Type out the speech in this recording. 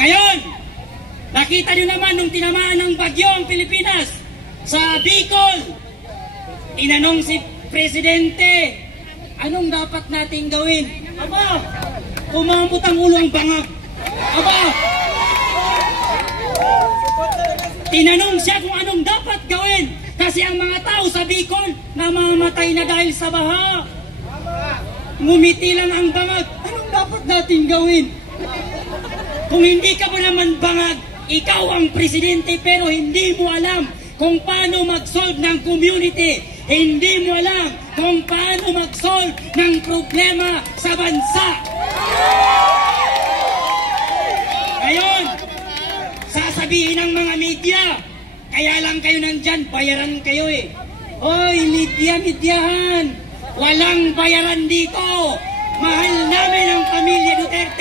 Ngayon, nakita nyo naman nung tinamaan ng bagyo ang Pilipinas sa Bicol. Tinanong si Presidente, anong dapat nating gawin? Aba, kumamot ang ulo ang bangag. Aba, tinanong siya kung anong dapat gawin kasi ang mga tao sa Bicol namamatay na dahil sa baha. Ngumiti lang ang bangag. Anong dapat nating gawin? Kung hindi ka ba naman bangag, ikaw ang presidente pero hindi mo alam kung paano mag-solve ng community. Hindi mo alam kung paano mag-solve ng problema sa bansa. Ngayon, sasabihin ng mga media, kaya lang kayo nandyan, bayaran kayo eh. Hoy, media-medyahan, walang bayaran dito. Mahal namin ang pamilya Duterte.